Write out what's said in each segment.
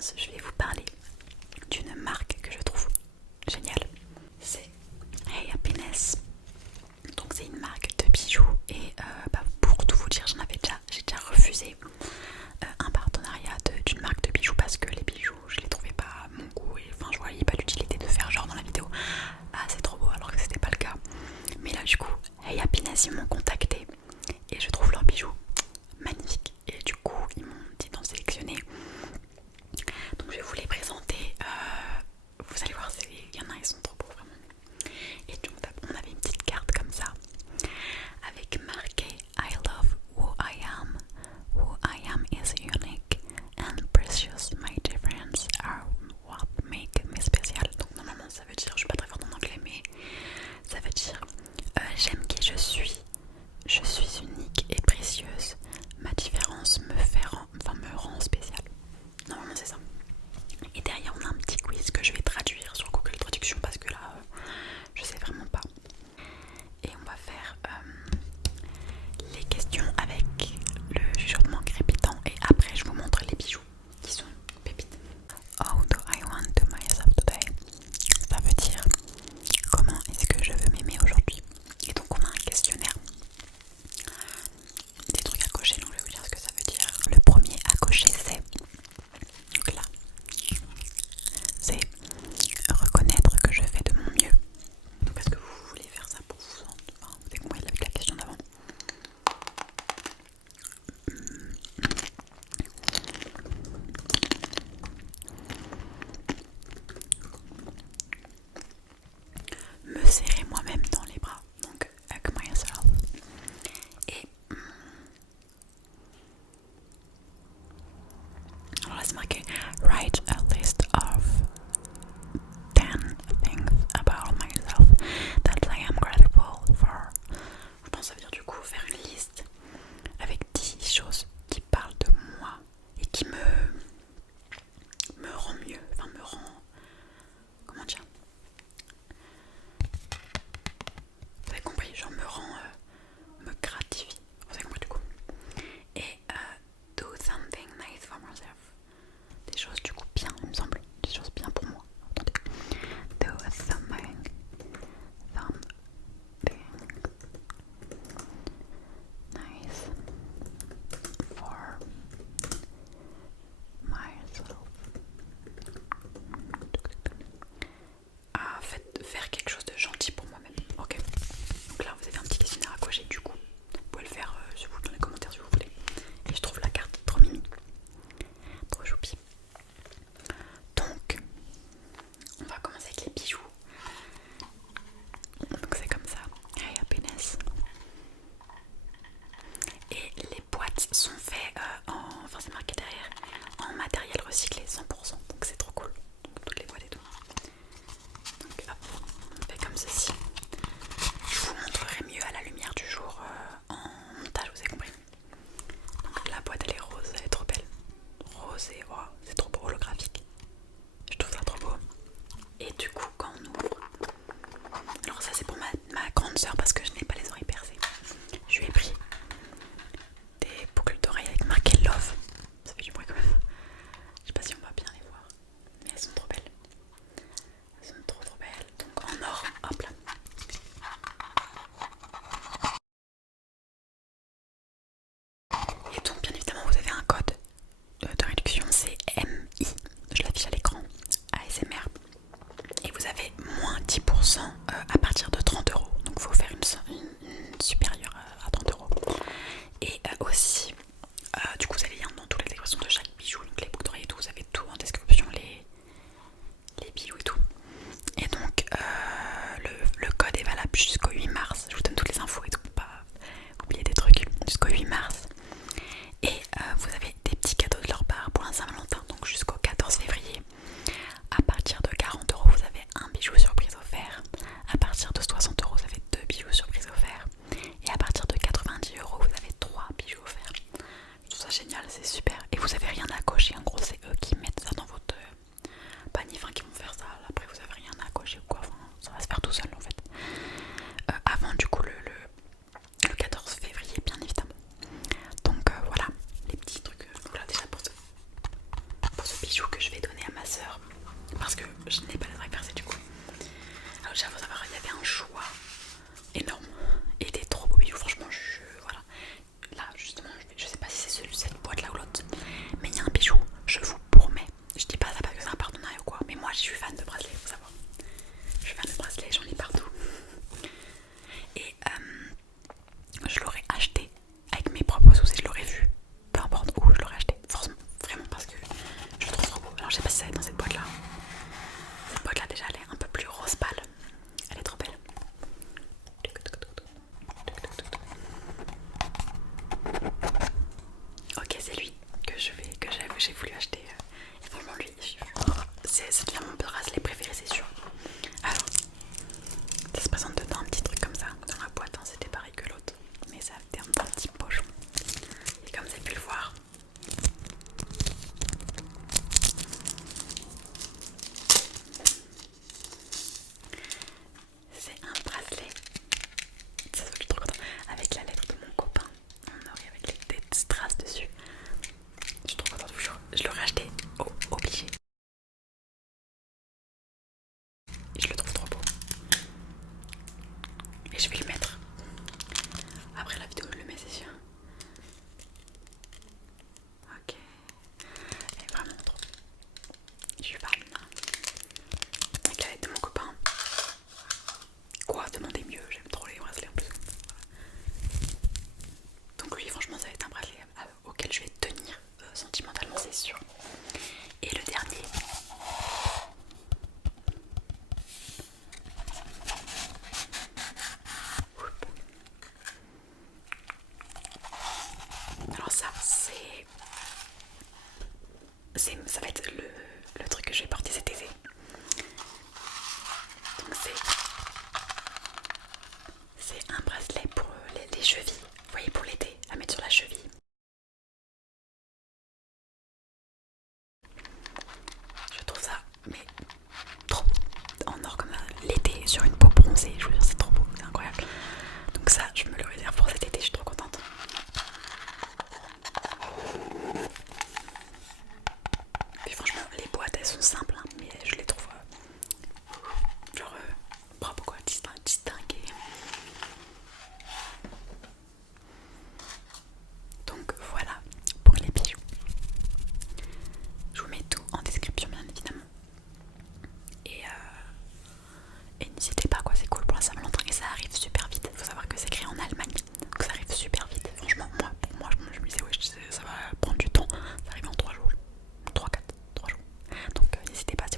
pense je vais vous parler d'une marque que je trouve géniale. C'est Hey Happiness. Donc c'est une marque de bijoux et pour tout vous dire, j'ai déjà refusé un partenariat d'une marque de bijoux parce que les bijoux je les trouvais pas à mon goût et enfin je voyais pas l'utilité de faire genre dans la vidéo ah c'est trop beau alors que c'était pas le cas. Mais là du coup Hey Happiness ils m'ont contacté et je trouve leurs bijoux magnifiques et du coup ils m'ont dit d'en sélectionner. Donc je vais vous les présenter, vous allez voir, il y en a ils sont trop beaux vraiment. Et donc on avait une petite carte comme ça avec marqué I love who I am, who I bijoux que je vais donner à ma soeur parce que je n'ai pas les oreilles percées du coup. Alors déjà faut savoir il y avait un choix énorme et des trop beaux bijoux, franchement voilà. Là justement je sais pas si c'est cette boîte là ou l'autre, mais il y a un bijou, je vous promets, je dis pas ça parce que c'est un partenariat ou quoi, mais moi je suis fan de bracelets, faut savoir. Je suis fan de bracelets, j'en ai partout. Et je l'aurais acheté avec mes propres sous et je l'aurais vu, peu importe où je l'aurais acheté, forcément, vraiment parce que je le trouve trop beau. Alors je sais pas si ça va être dans cette boîte là. Cette boîte là déjà elle est un peu plus rose pâle, elle est trop belle. Ok, c'est lui que j'ai voulu acheter. Et franchement lui, c'est devient mon bracelet préféré, c'est sûr. Alors, ça se présente dedans un petit truc comme ça. Dans la boîte, hein, c'était pareil que l'autre, mais ça avait un petit pochon. Et comme vous avez pu le voir, c'est un bracelet. Ça se voit, je suis trop contente. Avec la lettre de mon copain en or et avec les strass dessus. Je suis trop contente, je l'aurais acheté obligé. Et je le trouve trop beau. Et je vais le mettre. Après la vidéo, je le mets, c'est sûr. Ok. Elle est vraiment trop. Je suis fan. Avec la lettre de mon copain. Quoi, demandez mieux, j'aime trop les bracelets en plus. Donc lui franchement ça va être un bracelet auquel je vais tenir sentimentalement, c'est sûr. Et le dernier, alors ça ça va être le truc que je vais porter cet été. Donc c'est un bracelet pour les chevilles, vous voyez, pour l'été, à mettre sur la cheville. Je trouve ça mais trop beau, en or comme l'été sur une peau bronzée, je veux dire c'est trop beau, c'est incroyable. Donc ça je me le réserve pour cet été, je suis trop contente. Puis franchement les boîtes elles sont simples hein, mais je les trouve genre propres quoi, distinguées. Donc voilà pour les bijoux. Je vous mets tout en description bien évidemment. Et n'hésitez pas quoi, c'est cool pour la Saint-Valentin et ça arrive super vite. Il faut savoir que c'est créé en Allemagne, donc ça arrive super vite. Franchement pour moi je me disais ouais ça va prendre du temps, ça arrive en 3 jours. 3 jours. Donc n'hésitez pas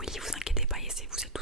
oui, vous inquiétez pas, vous êtes